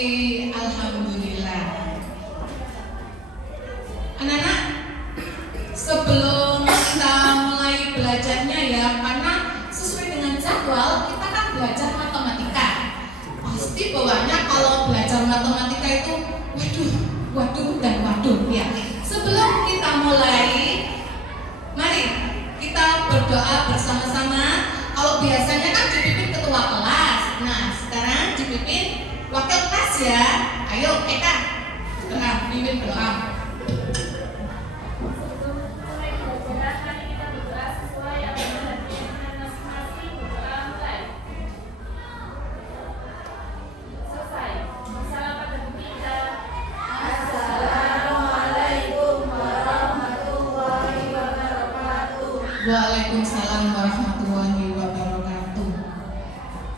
Alhamdulillah. Anak-anak, sebelum kita mulai belajarnya ya, karena sesuai dengan jadwal kita kan belajar matematika. Pasti bawaannya kalau belajar matematika itu waduh dan waduh ya. Sebelum kita mulai, mari kita berdoa bersama-sama. Kalau biasanya kan dipimpin ketua kelas, nah sekarang dipimpin wakil kelas ya. Ayo Eka, doa, pimpin doa. Waalaikumsalam warahmatullahi wabarakatuh.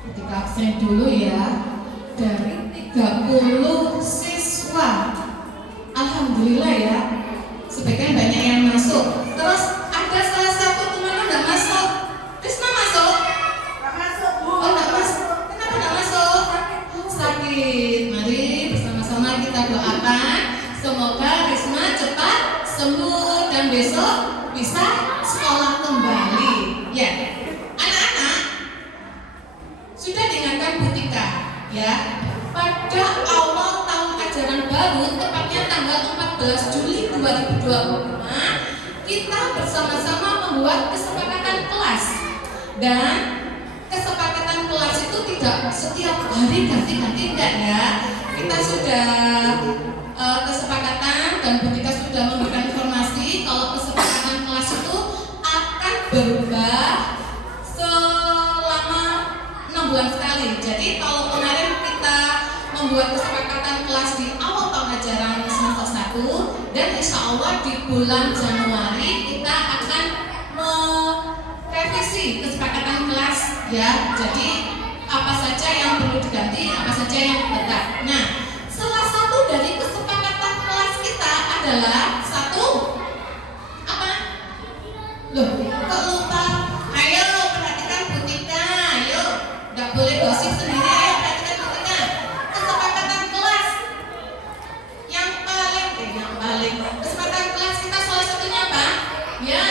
Kita absen dulu ya. Dari 30 siswa, alhamdulillah ya, sebagian banyak yang masuk. Terus ada salah satu teman nggak masuk. Krisna masuk? Nggak masuk Bu. Oh nggak masuk. Kenapa nggak masuk? Sakit. Mari bersama-sama kita doakan semoga Risma cepat sembuh dan besok bisa sekolah kembali. Ya, anak-anak sudah diingatkan Bu Tika ya. Pada awal tahun ajaran baru, tepatnya tanggal 14 Juli 2025, kita bersama-sama membuat kesepakatan kelas. Dan kesepakatan kelas itu tidak setiap hari ganti-ganti, enggak ya. Kita sudah kesepakatan dan Bu Tika sudah memberikan informasi kalau kesepakatan kelas itu akan berubah selama 6 bulan sekali. Jadi kalau kemarin kita membuat kesepakatan kelas di awal tahun ajaran semester 1, dan insya Allah di bulan Januari kita akan merevisi kesepakatan kelas ya. Jadi apa saja yang perlu diganti, apa saja yang tetap. Nah, salah satu dari kesepakatan kelas kita adalah satu apa? Loh, kok lupa? Ayo perhatikan Bu Tika, ayo, nggak boleh gosip sendiri. Ayo perhatikan Bu Tika. Kesepakatan kelas yang paling kesepakatan kelas kita salah satunya apa? Ya.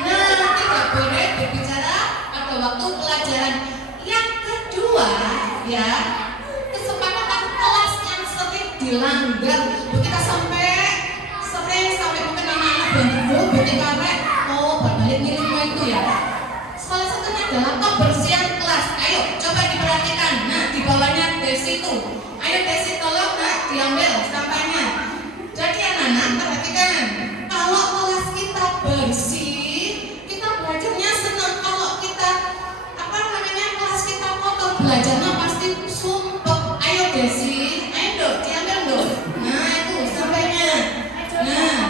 Nah, tidak boleh berbicara pada waktu pelajaran. Yang kedua, ya, kesepakatan kelas yang sering dilanggar. Bu Tika sampai mungkin anak-anak bandel, Bu Tika balik ngirim itu ya. Salah satunya adalah kebersihan kelas. Ayo, coba diperhatikan. Nah, di bawahnya Desi itu. Ayo Desi, tolong Nak diambil sampahnya. Jadi anak-anak perhatikan. Kalau kelas kita bersih, kita belajarnya senang. Kalau kita kelas kita kotor, belajarnya pasti sumpah. Ayo Desi, ayo dong, diambil dong. Nah itu sampainya. Nah,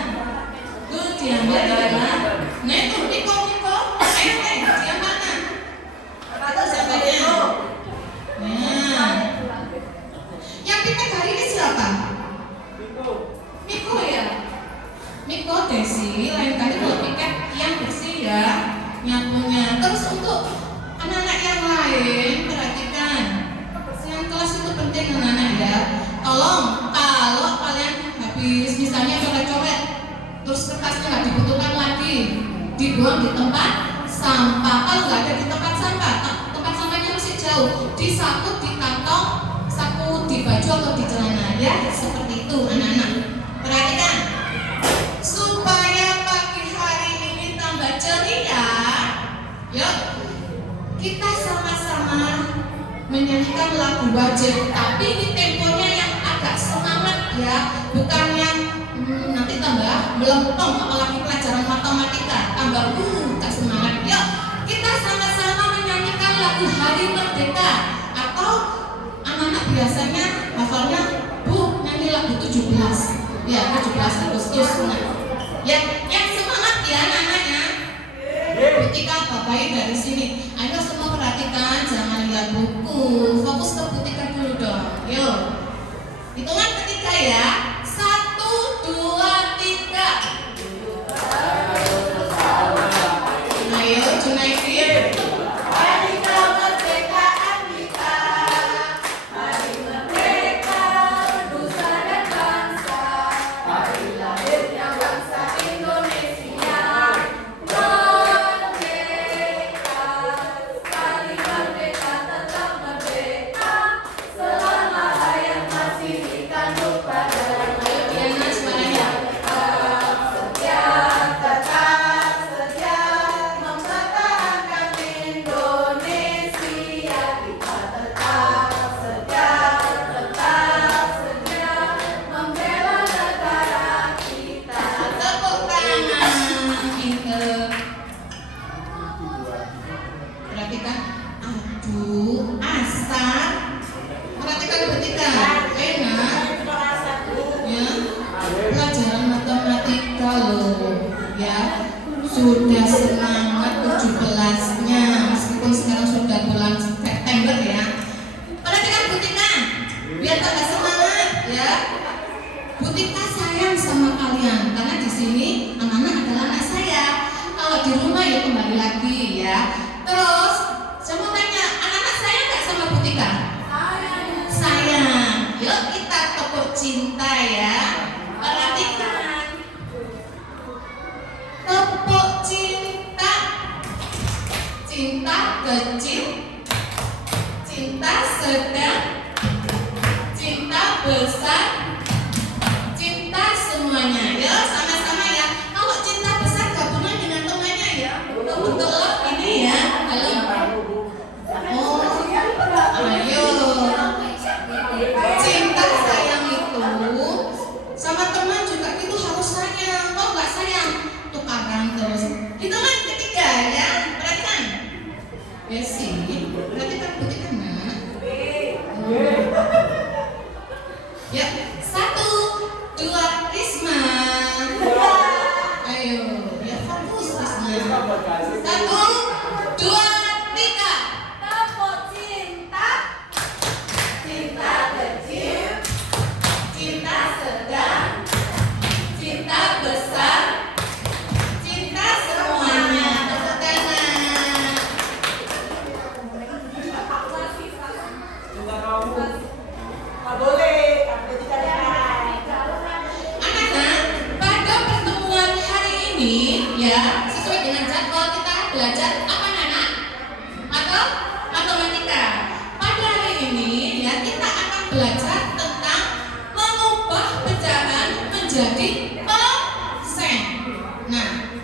tuh diambil ya. Nah itu Niko, ayo diambil mana? Itu sampainya. Nah, yang kita hari ini siapa? Miko ya. Miko, Desi, lain kali kalau piket yang bersih ya, nyapunya. Terus untuk anak-anak yang lain, perhatikan, kebersihan kelas itu penting anak-anak ya. Tolong, kalau kalian habis misalnya coret-coret, terus kertasnya nggak dibutuhkan lagi, dibuang di tempat sampah. Kalau nggak ada di tempat sampah, tempat sampahnya masih jauh, disaku di kantong, saku di baju atau di celana ya, seperti itu anak-anak. Perhatikan, supaya pagi hari ini tambah ceria, yuk kita sama-sama menyanyikan lagu wajib, tapi ini temponya yang agak semangat ya, bukan yang nanti tambah melempem, apalagi pelajaran matematika tambah tak semangat. Yuk kita sama-sama menyanyikan lagu Hari Merdeka, atau anak-anak biasanya hafalnya Bu nyanyi lagu 17 ya, 17 Agustus. Nah, yang semangat ya anak-anaknya. Ketika bapak dari sini, ayo semua perhatikan, jangan lihat buku, fokus ke Butika dulu dong. Yuk, hitungan ketiga ya. 1, 2, 3. Ayo Junaidi. Hari kemerdekaan kita matematika? Sayang. Yuk kita tepuk cinta ya. Perhatikan. Tepuk cinta. Cinta kecil, cinta sedang, cinta besar, cinta semuanya. Ya sama-sama ya. Kalau cinta besar gabungan dengan temannya ya. Betul-betul ini ya. Halo. Oh, ayo. Cinta sayang itu sama teman juga itu harus sayang. Kalau nggak sayang tukaran terus. Hitungan ketiga ya. Perhatikan. Besi. Perhatikan putihkan nak. Ya, 1, 2, Risma. Ayo, ya fokus Risma. 1, 2, 3. Tepuk cinta. Cinta kecil, cinta sedang, cinta besar, cinta semuanya. Tepuk tangan. Cinta kamu. Tak boleh, kamu tidak ada. Anak-anak, pada pertemuan hari ini ya, sesuai dengan jadwal kita belajar apa anak? Atau matematika. Pada hari ini ya kita akan belajar tentang mengubah pecahan menjadi persen. Nah,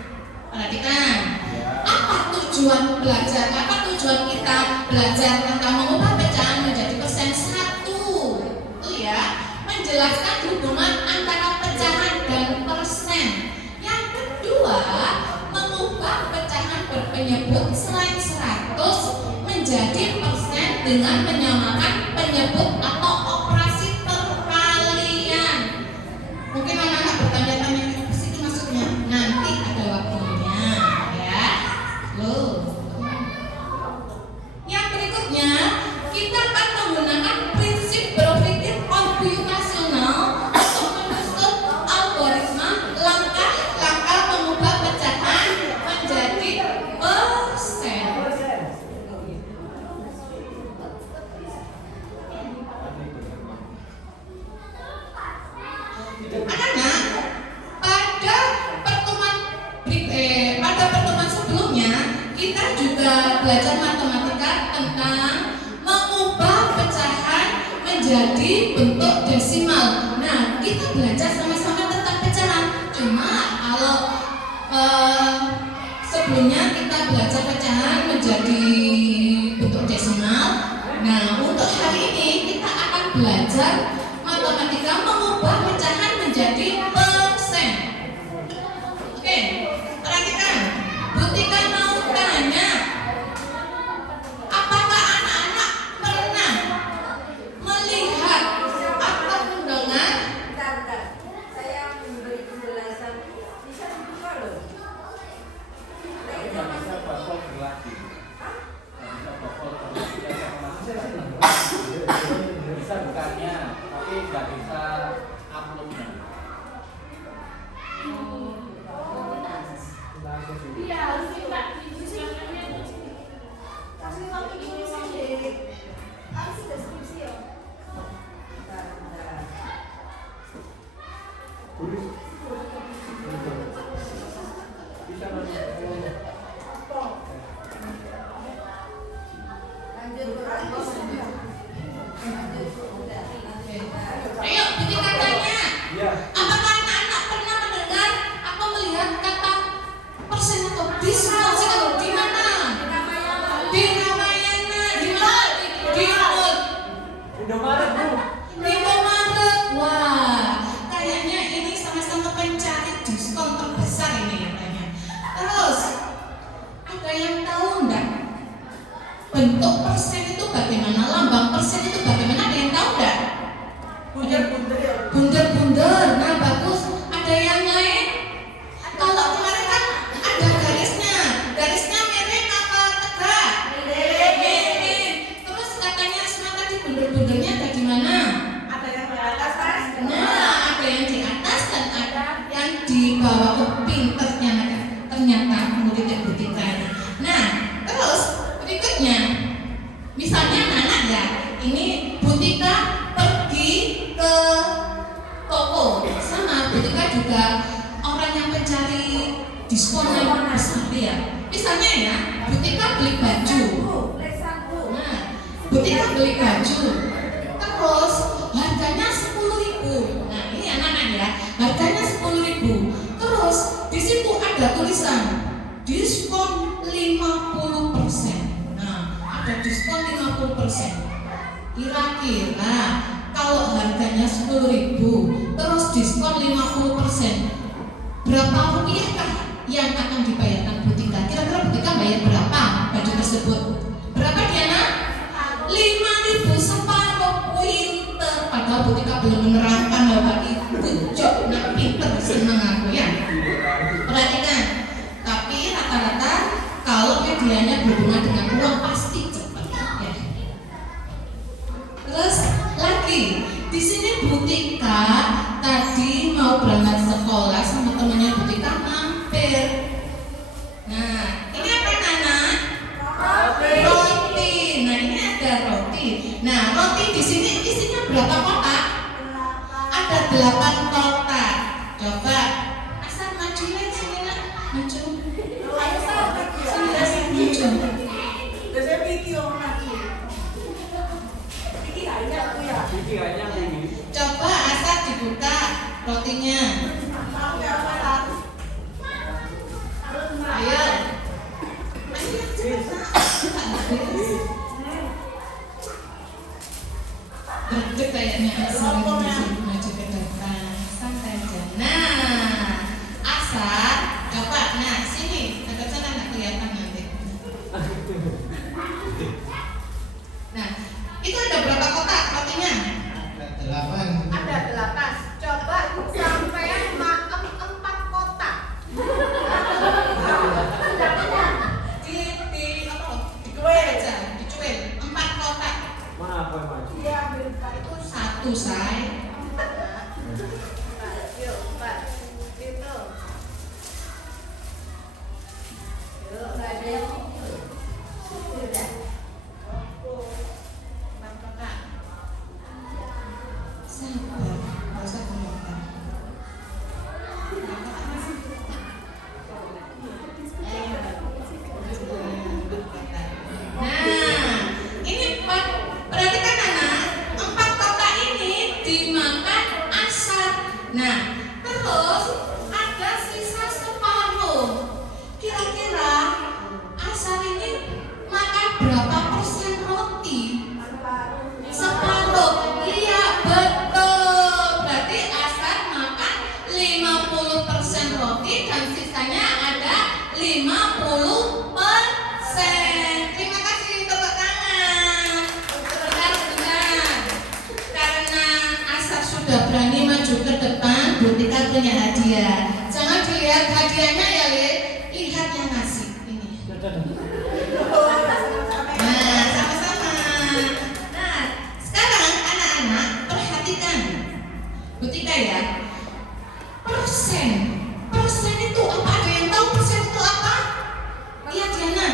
perhatikan. Apa tujuan belajar? Apa tujuan kita belajar tentang mengubah pecahan menjadi persen? Satu, itu ya, menjelaskan hubungan antara pecahan dan persen. Yang kedua, mengubah pecahan berpenyebut selain 100 menjadi persen dengan menyamakan penyebut atau operasi perkalian. Mungkin anak-anak bertanya-tanya, apa sih itu maksudnya? Nanti ada waktunya ya. Loh. Yang berikutnya, kita akan menggunakan prinsip berpikir komputasional untuk menyusun algoritma langkah-langkah mengubah pecahan menjadi persen. Anak-anak, pada pertemuan sebelumnya kita juga belajar matematika tentang mengubah pecahan menjadi bentuk desimal. Nah, kita belajar sama-sama tentang pecahan. Cuma kalau sebelumnya kita belajar pecahan menjadi bentuk desimal. Nah, untuk hari ini kita akan belajar matematika mengubah pecahan menjadi persen. Oke, perhatikan. Butika mau tanya, apakah anak-anak pernah melihat atau mendengar? Bentar. Saya memberi penjelasan. Bisa dibuka loh. Nggak bisa bapak berlatih. Nggak bisa bapak berlatih sama bisa bukannya, tapi nggak bisa uploadnya. Iya, harus minta kasih tahu ini sendiri. Kasih deskripsi ya. Bentar. Ayo, Butika tanya. Iya. Apakah anak-anak pernah mendengar atau melihat kata persen atau diskon di mana? Di Ramayana, di mana? Di Indomaret, Bu. Di Indomaret. Wah, kayaknya ini sama-sama pencari diskon terbesar ini katanya. Terus, ada yang tahu enggak? Bentuk persen itu bagaimana? Lambang persen itu bagaimana? Ada yang tahu enggak? Bunder ya. Bunder-bunder. Nah, bagus. Ada yang lain? Kalau kemarin kan ada garisnya. Garisnya miring apa tegak? Miring. Terus katanya semua tadi bunder-bundernya ada di mana? Ada yang di atas, Mas. Nah, ada yang di atas dan ada yang di bawah. Oh, pinternya ternyata murid Butika ini. Nah, terus berikutnya, misalnya anak ya, ini Butika pergi ke toko, sama Butika juga orang yang mencari diskon yang besar ya. Misalnya ya, Butika beli baju. Nah, Butika beli baju, terus harganya 10.000. Nah, ini anak-anak ya, harganya 10.000. Terus di situ ada tulisan diskon 50%. Nah, ada diskon 50%. Kira-kira kalau harganya 10.000 terus diskon 50%, berapa rupiahkah yang akan dibayarkan Butika? Kira-kira Butika bayar berapa baju tersebut? Berapa Diana? 5.000, separuh pinter. Padahal Butika belum menerangkan bahwa itu job, nah pinter, seneng aku ya. Perhatikan, tapi rata-rata kalau medianya berhubungan dengan uang pasti cepat ya. Terus lagi, di sini Butika tadi mau berangkat sekolah sama temannya Butika mampir. Nah, ini apa anak? Roti. Nah, ini ada roti. Nah, roti di sini isinya berapa kotak? Ada 8 kotak. Coba, asal maju lagi sini nak, maju. Sini asal maju. Coba asal dibuka rotinya. Ayo. Berdek kayaknya asal maju ke depan. Santai aja. Nah, asal coba. Nah, sini. Agak sana nggak kelihatan nanti. Nah, itu ada berapa kotak rotinya? Ada 8. Coba sampean makan 4 kotak. Dicuil aja, dicuil 4 kotak. Mana aku yang maju? Dia ambil 4 itu. Satu say. Yuk, 4. Itu. Yuk, nggak ada yang sudah. 4 kotak. Sabar, nggak usah kelihatan. Nah, ini 4. Perhatikan anak, 4 kotak ini dimakan asar. Nah, terus ada sisa separuh. Kira-kira asar ini makan berapa persen roti? Separuh. Iya betul. Berarti asar makan 50% roti dan sisanya ada 50%. Terima kasih, tepuk tangan. Benar-benar. Karena asar sudah berani maju ke depan, Butika punya hadiah. Jangan dilihat hadiahnya ya, lihat yang ngasih ini. Nah, sama-sama. Nah, sekarang anak-anak perhatikan Butika ya. Persen itu apa? Ada yang tahu persen itu apa? Iya Diana.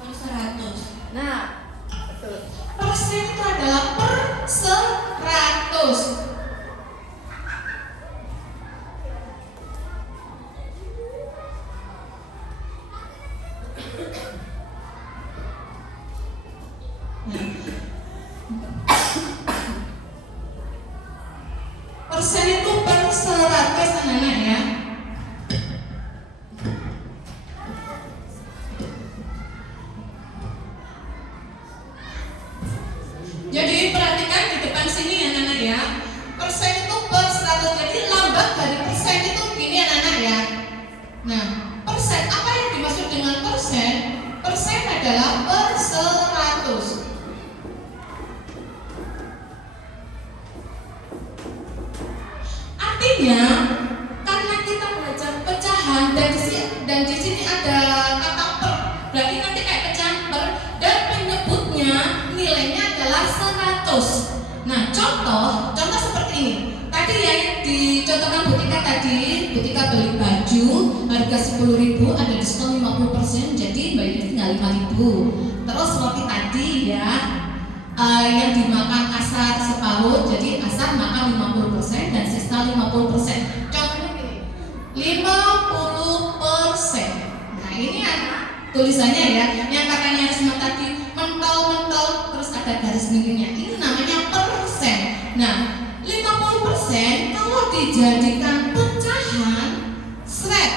Per 100. Nah, betul. Persen itu adalah per 100. Persen itu per 100 anak-anak ya. Jadi perhatikan di depan sini ya anak-anak ya. Persen itu per 100. Jadi lambang dari persen itu gini anak-anak ya. Nah, persen, apa yang dimaksud dengan persen? Persen adalah per 100. Artinya, karena kita belajar pecahan dan di sini ada kata per, berarti nanti kayak pecahan per, dan penyebutnya nilainya adalah 100. Nah, contoh seperti ini. Tadi yang dicontohkan Butika tadi, Butika beli baju harga 10.000, ada diskon 50%, jadi bayarnya tinggal 5.000. Terus roti tadi ya, yang dimakan asar separuh, jadi asar makan 50% dan sisa 50%. Contohnya gini, 50%. Nah ini tulisannya ya, yang katanya Risma tadi mentol-mentol terus ada garis miringnya, ini namanya persen. Nah 50% kalau dijadikan pecahan shred,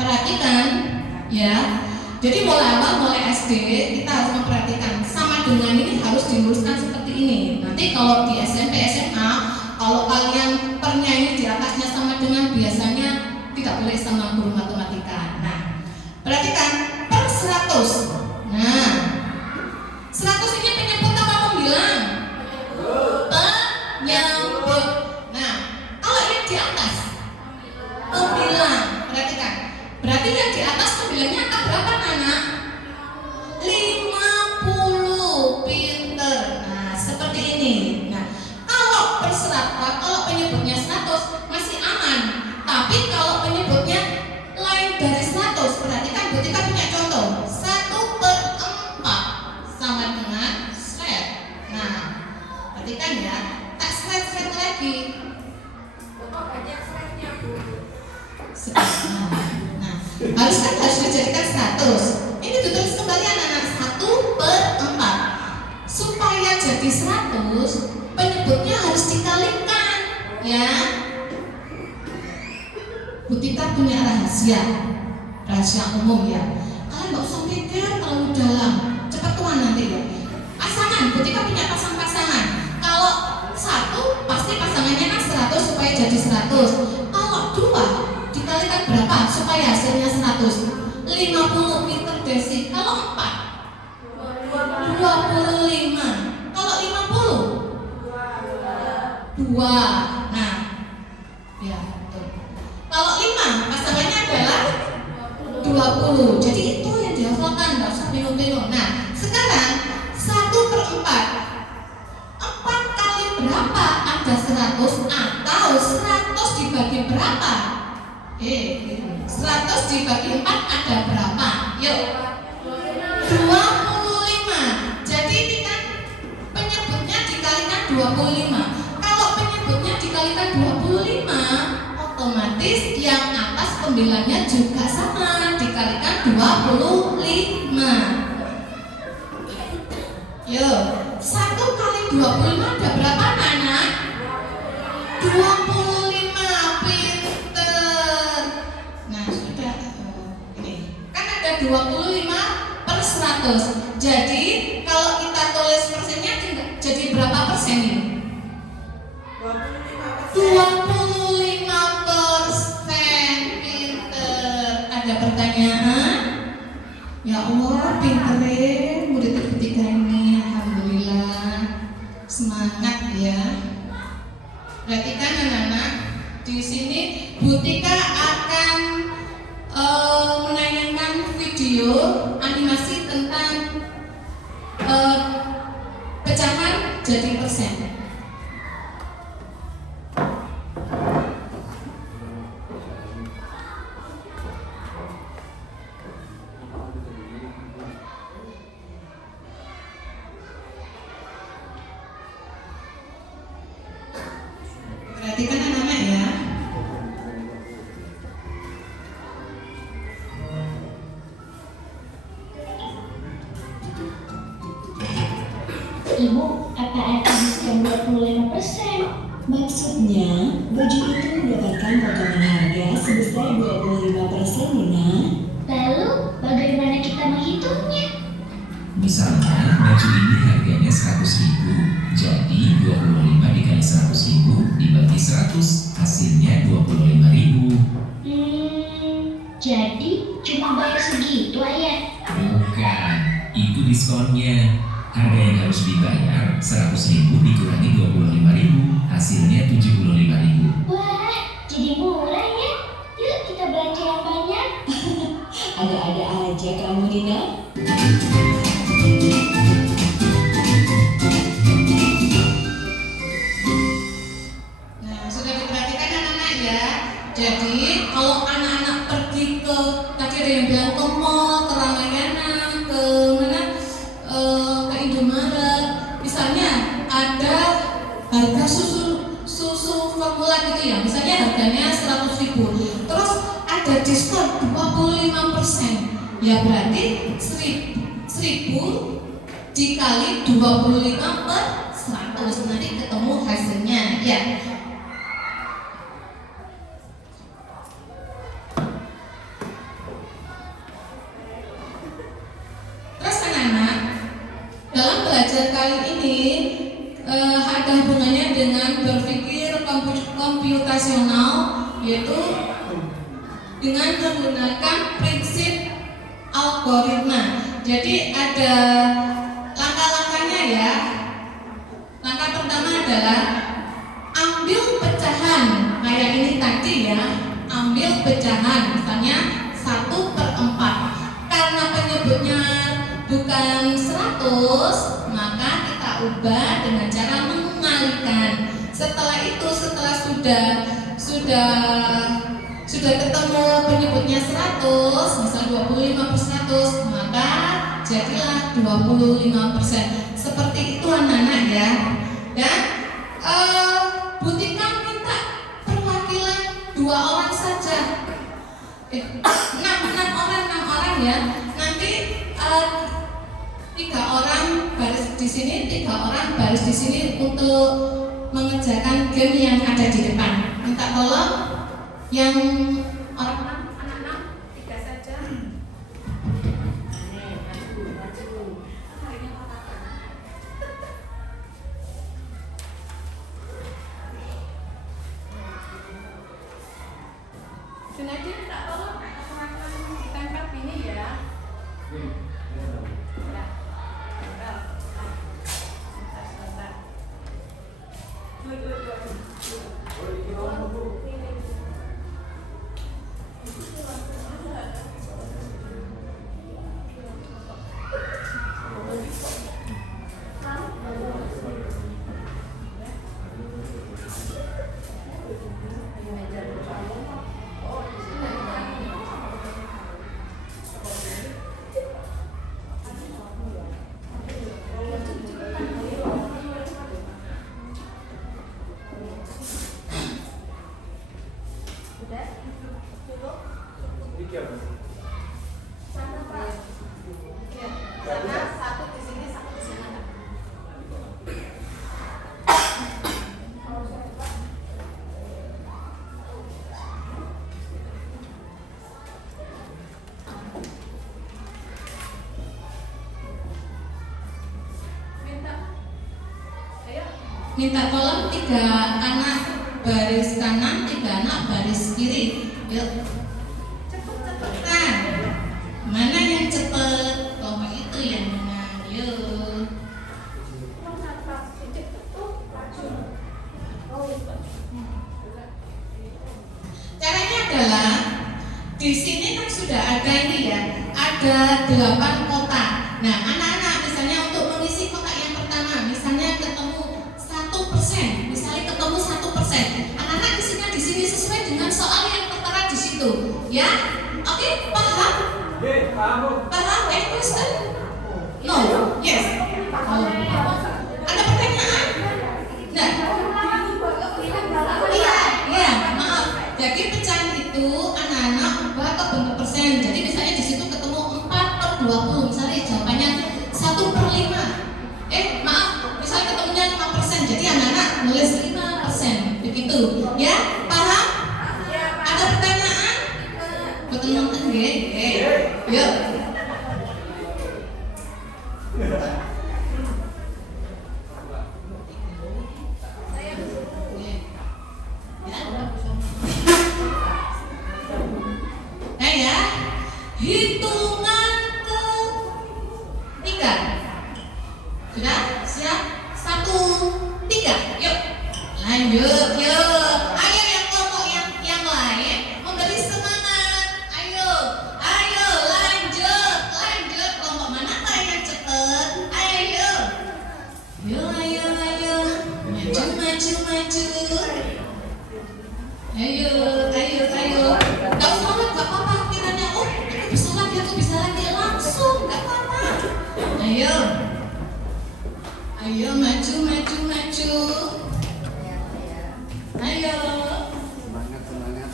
perhatikan ya. Jadi mulai SD kita harus memperhatikan sama dengan ini harus diluruskan seperti ini. Nanti kalau di SMP SMA, kalau kalian pernya ini di atasnya sama dengan, biasanya tidak boleh sama guru matematika. Nah, perhatikan per 100. Nah, 100 ini penyebut apa pembilang? Penyebut. Nah, kalau yang di atas pembilang, perhatikan. Berarti yang di atas pembilangnya angka berapa, anak? 50. Pinter. Nah, seperti ini. Nah, kalau kalau penyebutnya 100 masih aman. Tapi kalau penyebutnya lain dari 100, perhatikan Butika punya contoh. 1/4 sama dengan shred. Nah, perhatikan ya. Tak shred lagi. Kok banyak shrednya, Bu? Nah, harus dijadikan 100. Ini ditulis kembali anak-anak 1/4. Supaya jadi 100, penyebutnya harus dikalikan, ya. Butika punya rahasia umum ya. Kalian nggak usah mikir terlalu dalam, cepat tuan nanti ya. Pasangan, Butika punya pasangan. Kalau 1 pasti pasangannya kan 100 supaya jadi 100. Kalau 2 dikalikan berapa supaya hasilnya 100? 50 meter desi. Kalau 4 25. Kalau 50 2. Nah, ya betul. Kalau 5 pasangannya adalah 20. Jadi itu yang dihafalkan, nggak usah bingung-bingung. Nah, sekarang 1/4. 4 kali berapa ada 100 atau 100 dibagi berapa? 100 dibagi 4 ada berapa? Yuk. 25. Jadi ini kan penyebutnya dikalikan 25. Kalau penyebutnya dikalikan 25, otomatis yang atas pembilangnya juga sama, dikalikan 25. Yuk, 1 kali 25 ada berapa, anak? 25. Pinter. Nah, sudah. Ini kan ada 25/100. Jadi kalau kita tulis persennya jadi berapa persen ini? 25%. Pinter. Ada pertanyaan? Ya Allah, pinter murid ketiga ini. Alhamdulillah. Semangat ya. Perhatikan anak-anak, di sini Butika akan menayangkan video animasi tentang pecahan jadi persen. Perhatikan anak-anak ya. Ibu, apa arti diskon 25%? Maksudnya, baju itu mendapatkan potongan harga sebesar 25%, Nina. Lalu, bagaimana kita menghitungnya? Misalnya, baju ini harganya 100.000, jadi 25 dikali 100.000 dibagi 100, hasilnya 25.000. Jadi cuma bayar segitu, Ayah? Bukan, itu diskonnya. Harga yang harus dibayar 100.000 dikurangi 25.000, hasilnya 75.000. Wah, jadi murah ya? Yuk kita belanja yang banyak. Ada-ada aja kamu, Nina. Nah, sudah diperhatikan anak-anak ya. Jadi kalau anak-anak pergi ke, tadi ada yang bilang ke mall, ke Ramayana, ke Ya berarti 1000 dikali 25/100, nanti ketemu hasilnya ya. Terus anak-anak, dalam belajar kali ini ada hubungannya dengan berpikir komputasional, yaitu dengan menggunakan prinsip algoritma. Jadi ada langkah-langkahnya ya. Langkah pertama adalah ambil pecahan kayak ini tadi ya. Ambil pecahan, misalnya 1/4. Karena penyebutnya bukan 100, maka kita ubah dengan cara mengalikan. Setelah itu, setelah sudah ketemu penyebutnya 100, misal 25/100, maka jadilah 25%. Seperti itu anak-anak ya. Dan Bu Tika minta perwakilan 2 orang saja. 6 orang ya. Nanti 3 orang baris di sini, 3 orang baris di sini untuk mengerjakan game yang ada di depan. Minta tolong yang orang anak-anak 3 saja. Junadi minta tolong teman-teman ditangkap ini ya. Minta tolong 3 anak baris kanan, 3 anak baris kiri. Yuk, cepet-cepetan. Mana yang cepet? Kelompok itu yang menang. Yuk. Caranya adalah di sini kan sudah ada ini ya, ada 8 kotak. Nah, anak-anak misalnya untuk mengisi kotak yang pertama, misalnya ketemu 1%, misalnya ketemu 1%. Anak-anak isinya di sini sesuai dengan soal yang tertera di situ, ya. Oke, paham? Paham? Any question? No. Yes. Oh. Ada pertanyaan? Nah. Iya, maaf. Jadi pecahan itu anak-anak ubah ke bentuk persen. Jadi misalnya di situ ketemu 4/20, misalnya jawabannya 1/5. Maaf, misalnya ketemunya 5%. Jadi anak-anak nulis 5%. Begitu, ya? Paham? Ada pertanyaan? Betul nonton nggih? Yuk. Nah ya, hitungan ke-3. Sudah? Siap? 1, 3. Yuk. Lanjut, yuk. Ayo yang kelompok yang lain memberi semangat. Ayo, lanjut. Kelompok mana yang cepet? Ayo. Ayo. Maju. Ayo. Gak usah lah, gak apa-apa. Kiranya, aku bisa lagi. Langsung, gak apa-apa. Ayo, maju. Ayo. Semangat.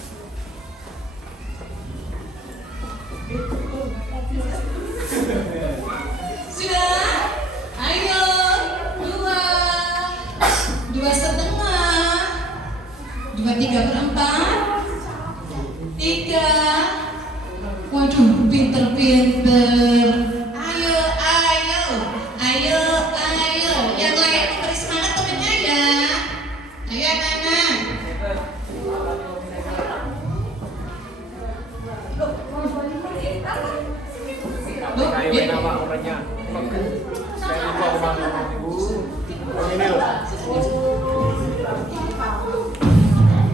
Ayo, ayo, yang lain memberi semangat temennya ya. Ayo anak-anak. Loh, Kayak nama orangnya. Saya lupa rumah ibu. Ini loh.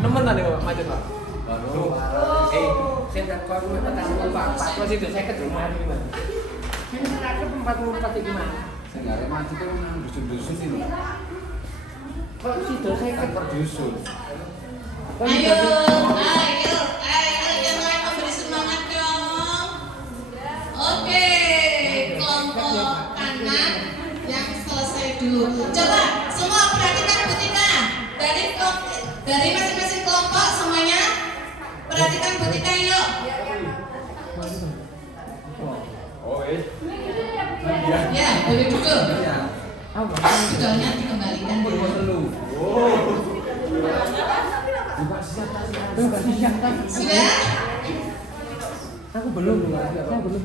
Nemen tadi Pak, macet Pak. Baru. Saya tak kau rumah petang Pak. Pak kau situ saya ke rumah ini Pak. Ini terakhir 44 gimana? Saya nggak mati itu nang dusun-dusun ini. Kok situ saya ke Terdusun. Ayo, ayo, ayo, yang lain memberi semangat dong. Oke, kelompok kanan yang selesai dulu. Coba semua perhatikan Bu Tika. Dari masing-masing kelompok semuanya perhatikan Bu Tika yuk. Oh, Ya, boleh duduk. iya. Sudahnya dikembalikan dulu. Sudah? Aku belum, saya belum.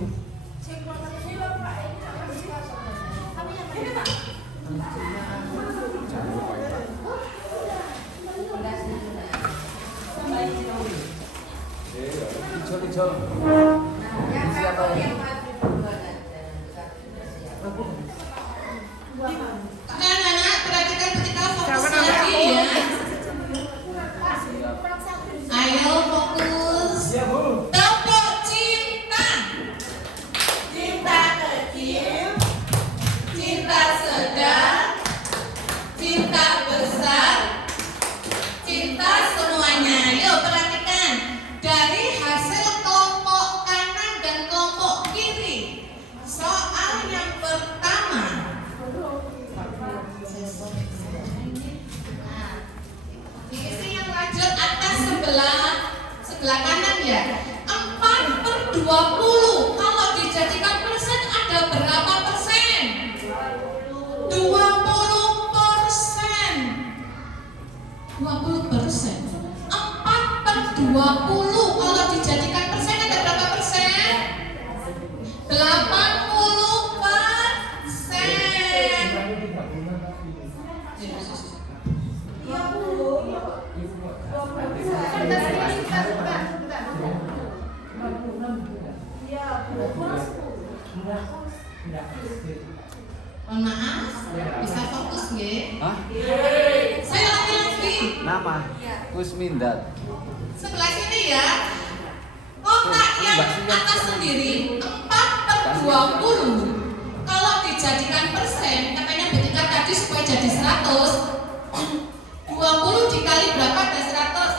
Hijau-hijau. Siapa yang maju duluan aja. Anak-anak perhatikan ketika fokus lagi ya. Ayo fokus. Tepuk cinta. Cinta kecil, cinta sedang, cinta besar, cinta semuanya. Yuk perhatikan dari hasil kelompok kanan dan kelompok kiri. Soal yang pertama. Diisi yang lanjut atas sebelah kanan ya. 4/20 kalau dijadikan persen ada berapa persen? 20%. 20%. 4/20 kalau dijadikan persen ada berapa persen? 80%. Mohon maaf, bisa fokus nggih? Hah? Saya lagi. Nama? Kusmindat. Sebelah sini ya. Kotak yang atas sendiri 4/20. Kalau dijadikan persen, katanya ketika tadi supaya jadi 100, 20 dikali berapa ada 100?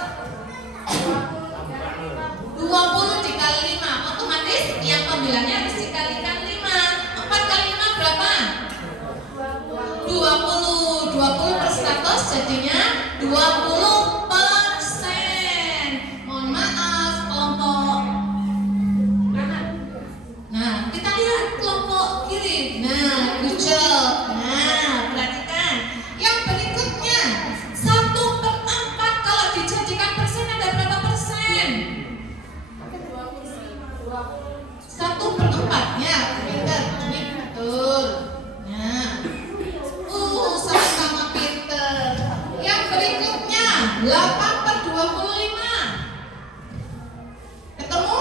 20 dikali 5, otomatis yang pembilangnya harus dikalikan 5. 4 kali 5 berapa? 20. 20/100 jadinya 20%. Mohon maaf kelompok kanan. Nah, kita lihat kelompok kiri. Nah, good job. Nah, perhatikan. Yang berikutnya 1/4 kalau dijadikan persen ada berapa persen? 1/4 ya, pinter. Ini betul. Nah, sama-sama pinter. Yang berikutnya 8/25. Ketemu?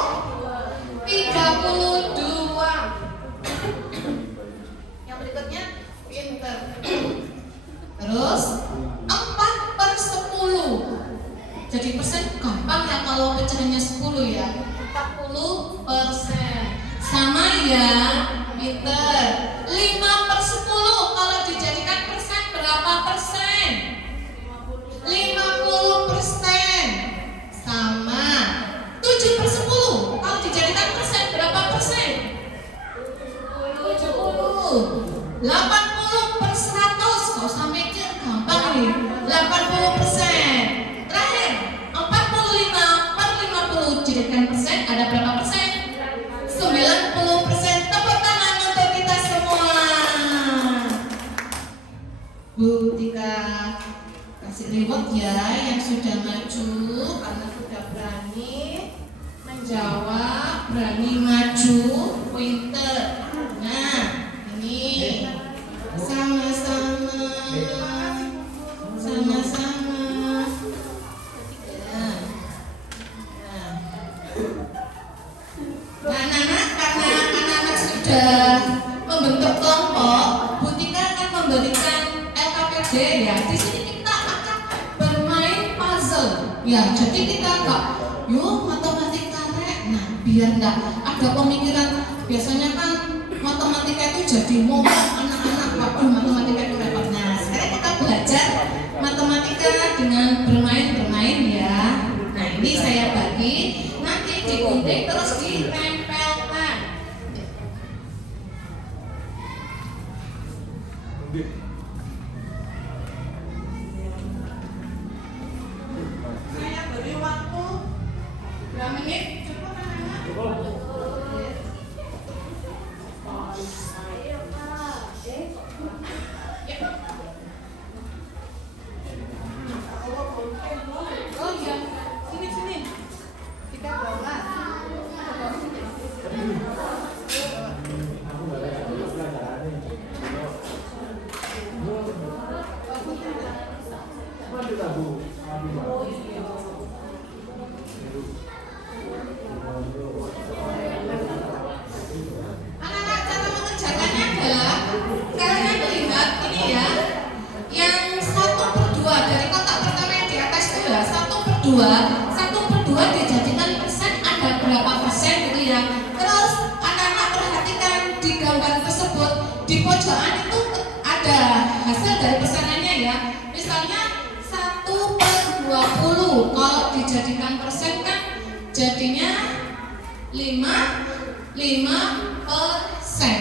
32. Yang berikutnya pinter. Terus 4/10. Jadi persen gampang ya kalau pecahannya 10 ya. 40%. Sama ya, pinter. 5/10 kalau dijadikan persen berapa persen? 50%. Sama. 7/10 kalau dijadikan persen berapa persen? 70. 80/100. Kau usah mikir, gampang nih. 80%. Terakhir 45/50 jadikan persen ada berapa persen? 90%. Tepuk tangan untuk kita semua. Bu Tika kasih reward ya yang sudah maju karena sudah berani menjawab, berani maju, pinter. Nah, ini membentuk kelompok, Bu Tika akan memberikan LKPD ya. Di sini kita akan bermain puzzle ya. Jadi kita enggak yuk matematika rek. Nah, biar enggak ada pemikiran biasanya kan matematika itu jadi momok anak-anak. Waduh, matematika itu repot. Nah, sekarang kita belajar matematika dengan bermain-bermain ya. Nah, ini saya bagi nanti digunting terus ditempelkan. Saya beri waktu berapa menit? Cukup anak-anak? Oh iya, sini. Kita bawa. Anak-anak, cara mengerjakannya adalah kalian lihat ini ya, yang 1/2 dari kotak pertama yang di atas itu ya, 1/2 dijadikan persen, ada berapa persen gitu ya. Terus anak-anak perhatikan di gambar tersebut, di pojokan itu ada hasil dari persenannya ya. Misalnya 1/20, kalau dijadikan persen kan jadinya 5%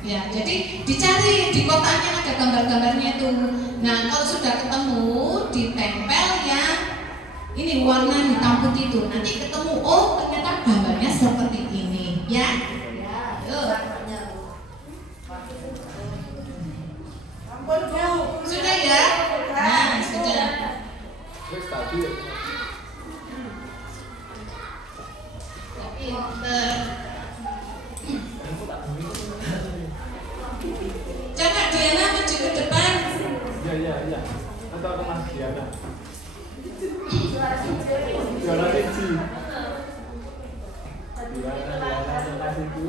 ya. Jadi dicari di kotaknya ada gambar-gambarnya itu. Nah, kalau sudah ketemu ditempel yang ini warna hitam putih itu. Nanti ketemu, oh ternyata gambarnya seperti ini ya. Yuk. Sudah ya? Nah, sudah. Wis tadi ya. Pinter. Coba Diana maju ke depan. Iya. Atau ke Mas Diana. Juara siji. Juara siji. Juara siji.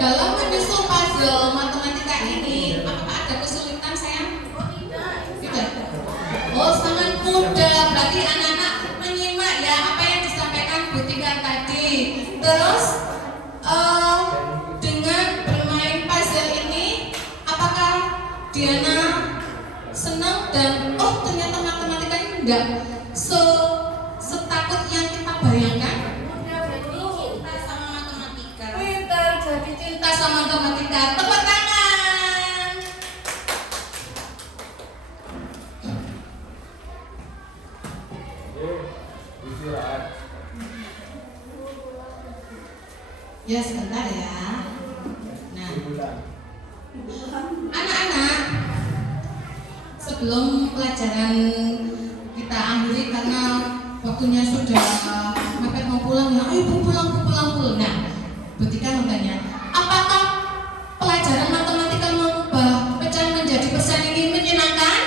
Dalam menyusun puzzle matematika ini, apakah ada kesulitan sayang? Tidak. Oh, sangat mudah. Berarti anak-anak menyimak ya apa yang disampaikan Bu Tika tadi. Terus dengan bermain puzzle ini, apakah Diana senang dan oh ternyata matematika ini enggak setakut yang kita bayangkan? Cinta sama matematika. Pintar jadi Cinta sama matematika. Tepuk tangan. Istirahat. Ya sebentar ya. Nah, Bulan. anak-anak, sebelum pelajaran kita akhiri karena waktunya sudah mepet mau pulang ya, ayo pulang. Nah, Bu Tika bertanya, apakah pelajaran matematika mengubah pecahan menjadi persen ini menyenangkan?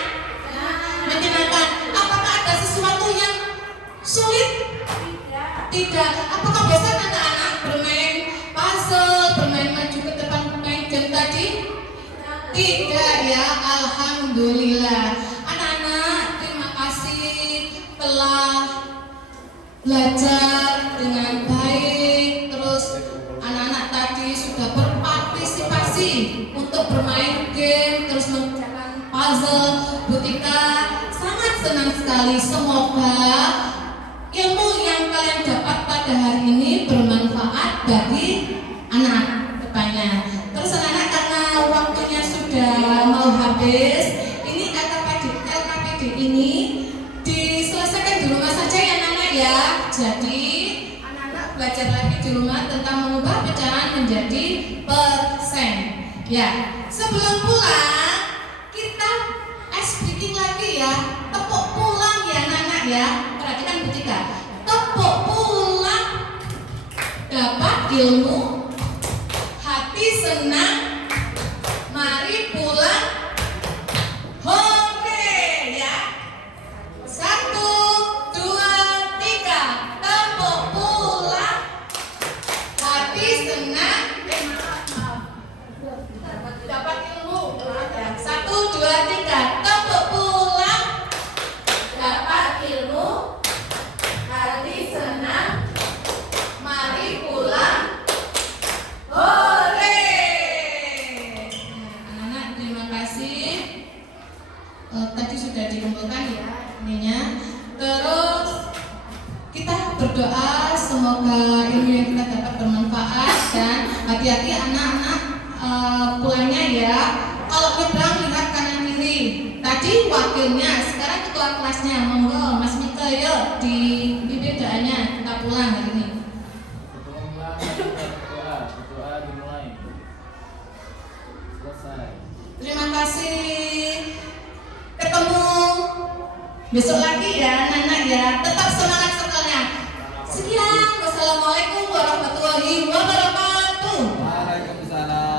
Menyenangkan. Apakah ada sesuatu yang sulit? Tidak. Apakah biasa anak-anak bermain puzzle, bermain maju ke depan, bermain game tadi? Tidak ya, alhamdulillah. Anak-anak, terima kasih telah belajar dengan baik. Terus anak-anak tadi sudah berpartisipasi untuk bermain game, terus mengerjakan puzzle. Bu Tika sangat senang sekali. Semoga ilmu yang kalian dapat pada hari ini bermanfaat bagi anak depannya. Terus anak-anak, karena waktunya sudah mau habis, ini LKPD ini diselesaikan di rumah saja ya anak-anak ya. Jadi anak-anak belajar lagi di rumah tentang mengubah pecahan menjadi persen. Ya, sebelum pulang kita ice breaking lagi ya. Tepuk pulang ya anak-anak ya. Perhatikan Bu Tika. Tepuk pulang dapat ilmu, hati senang, mari pulang. Hore ya. 1, 2, 3. Tepuk pulang, hati senang. hati-hati anak-anak pulangnya ya. Kalau nyebrang lihat kanan kiri. Tadi wakilnya, sekarang ketua kelasnya. Monggo Mas Mika yuk di bedaannya kita pulang hari ini. Doa dimulai. Selesai. Terima kasih. Ketemu besok lagi ya anak-anak ya. Tetap semangat sekolahnya. Sekian. Wassalamualaikum warahmatullahi wabarakatuh. Waalaikumsalam.